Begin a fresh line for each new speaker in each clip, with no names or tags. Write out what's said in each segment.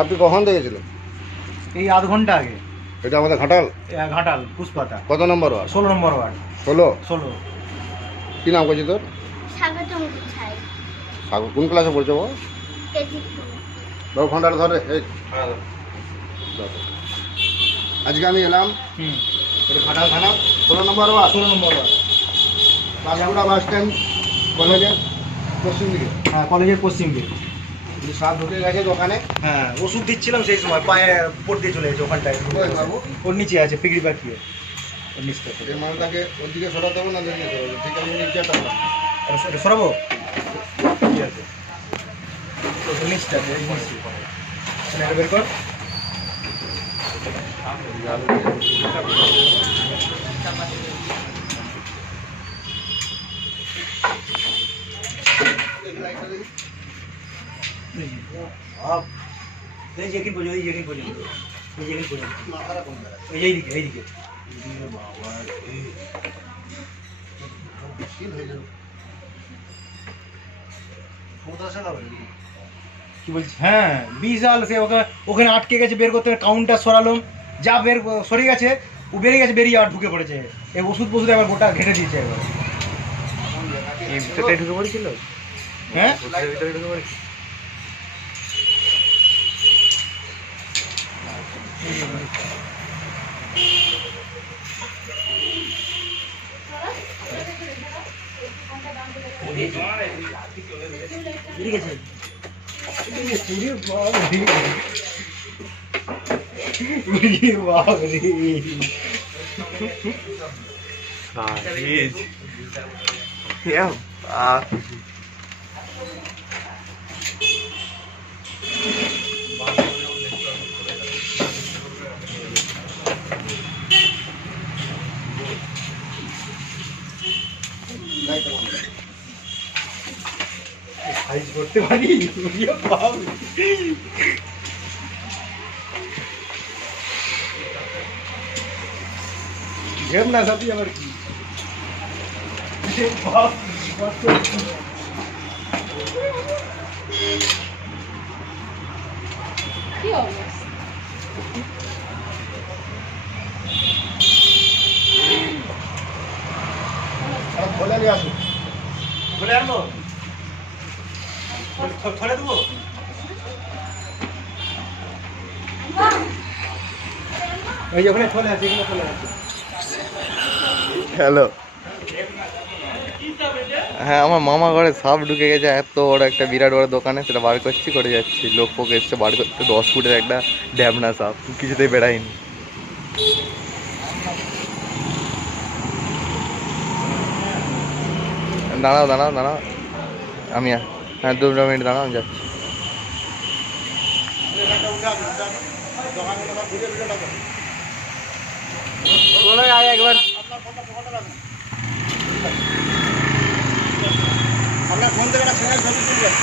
সাপটি কখন দেখেছিল?
এই আধ ঘণ্টা আগে।
এটা আমাদের ঘাটাল?
ঘাটাল পুষ্পাতা।
কত নম্বর ওয়ার্ড?
ষোলো নম্বর ওয়ার্ড।
ষোলো?
ষোলো।
কি নাম করছি তোর?
স্বাগতম গুছাই
কোন ক্লাসে পড়ছো বাবা বাবু ফোনটা ধরে এই। আজকে আমি এলাম। এটা ঘাটাল থানা। ষোলো নম্বর ওয়ার্ড।
ষোলো নম্বর ওয়ার্ড।
বাসগুড়া বাস স্ট্যান্ড কলেজের পশ্চিম দিকে।
হ্যাঁ কলেজের পশ্চিম দিক।
সাপ ঢুকে গেছে দোকানে।
হ্যাঁ ওষুধ দিচ্ছিলাম সেই সময় পায়ে উপর দিয়ে চলে গেছে ওখানটায়।
কই বাবু?
ওর নিচে আছে পিগড়ি পাখিয়ে ওর। নিচটা
এই মালটাকে ওর দিকে সরাতে হবে না দিকে সরাতে হবে ঠিক আছে নিচে টাকা
এটা সরাবো? ঠিক আছে। ওর নিচটা আছে, এই নিচে। তাহলে আপ। এই পর্যন্ত, পর্যন্ত। যে। কি বলছিস? হ্যাঁ বিশাল সে ওকে ওখানে আটকে গেছে বের করতে কাউন্টার সরালাম যা বের সরে গেছে ও বেরিয়ে গেছে বেরিয়ে আর ঢুকে পড়েছে। এই ওষুধ ফষুধ এবার গোটা ঘেটে দিয়েছে একবার
এই ভিতরটাই ঢুকে পড়েছিল? ভিতরে ভিতরে ঢুকে পড়েছিল
বেরিয়ে গেছে
সাহিজ ইয়া বাপ
পারি ইয়ে বাপ। ঘের না সাথে আবার কি
নিয়ে আসুন
বলে আনব থ- দেবো? এই যে ওখানে থলে আছে এখানে থলে আছে
হ্যালো। হ্যাঁ আমার মামা ঘরে সাপ ঢুকে গেছে এত বড় একটা বিরাট বড় দোকানে সেটা বার করছি করে যাচ্ছি। লোক ফোক এসছে বার করতে দশ ফুটের একটা ড্যাবনা সাপ কিছুতেই বেড়ায়নি। দাঁড়াও দাঁড়াও দাঁড়াও। আমি আ- হ্যাঁ দু মিনিট দাঁড়াও আমি যাচ্ছি। একবার।
আপনার ফোন থেকে একটা সিঙ্গেল ছবি তুলবেন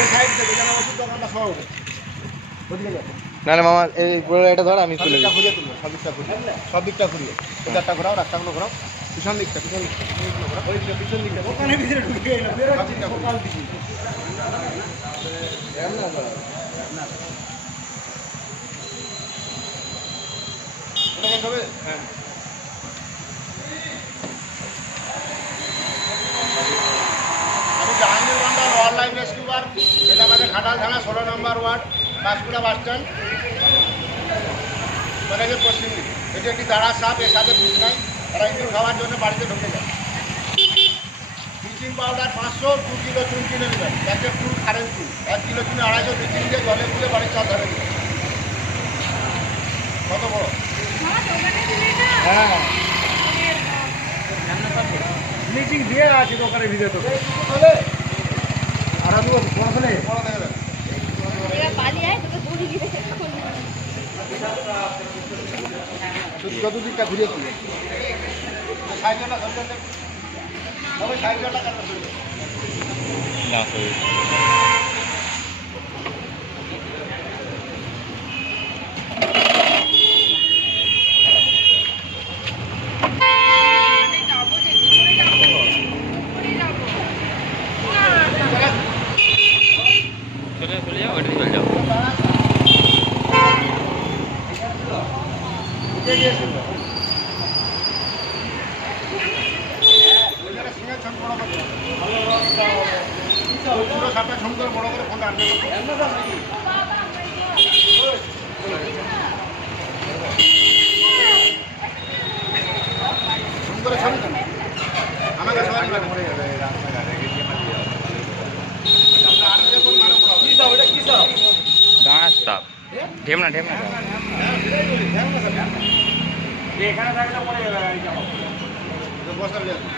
এই সাইড থেকে যেন ওষুধ দোকানটা খাওয়া হবে। ওদিকে
না না মামা এই পুরো এটা ধর আমি তুলে
ঘুরিয়ে তুলবে সব দিকটা ঘুরিয়ে সব দিকটা ঘুরিয়ে। এদারটা ঘোরাও রাস্তাগুলো ঘোরাও। পিছন দিকটা পিছন দিকটা। পিছন দিকটা।
ওখানে ভিতরে ঢুকে।
আমি Jahangir Mondal wildlife rescuer এটা আমাদের ঘাটাল থানা ষোলো নম্বর ওয়ার্ড বাসকুড়া বাস স্ট্যান্ড দিকে। এটি একটি দাঁড়া সাপ, এর সাথে দুধ নাই। তারা ইঁদুর খাওয়ার জন্য বাড়িতে ঢুকে যায়। ব্লিচিং পাউডার পাঁচশো দু কিলো চুন কিনে নেবেন। প্যাকেট চুন কারেন্ট চুন। এক কিলো চুনে আড়াইশো ব্লিচিং দিয়ে জলে গুলে বাড়ির চাল ধরে দেবেন কত বড়?
হ্যাঁ। ব্লিচিং দিয়ে আছে দোকানের ভিতরে তো বড় ফেলে।
বড় দেখবেন ঘুরিয়ে তুলবে সাইকেলটা সাইকেলটা তবে সাইকেলটা কাটবে
চলে চলে যাও ওটা চলে যাও
ওই জায়গায় সিঙ্গেল ছবি বড় করে ওই পুরো ছবি করে বড় করে ফোনটা আনবে ছবি তো আমাকে সবাই মরে যাবে রাস্তাঘাটে আর যখন মারা পড়া হবে
দাঁড়া সাপ ঢেমনা ঢেমনা
বস্তা লিয়ে বস্তা লিয়ে সাইকেল লাগার বিষয় চারদিকটা ঘুরিয়ে তুলবেন জড়িয়ে গেলে হাত পা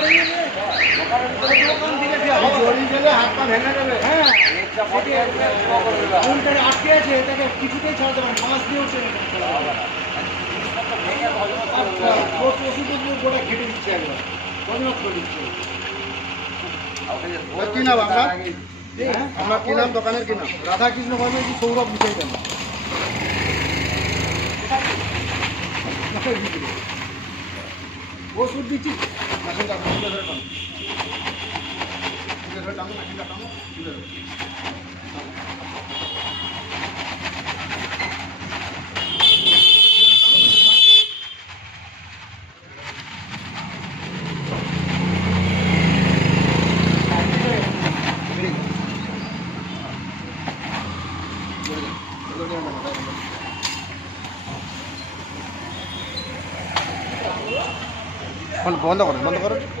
ভেঙে যাবে
হ্যাঁ কাউন্টারে আটকে আছে এটাকে কিছুতেই ছাড়াতে পারে মাছ দিয়েও চেনে ওষুধ গোটা ঘেটে দিচ্ছে একবার করে দিচ্ছে
কি নাম আপনার? আপনার কি নাম দোকানের কি নাম
রাধাকৃষ্ণ বর্মা সৌরভ বিষয় কেন ওষুধ দিচ্ছি
মেশিনটা তুলে ধরে টানো তুলে ধরে টানো মেশিনটা টানো তুলে ধরে বন্ধ করো বন্ধ করো।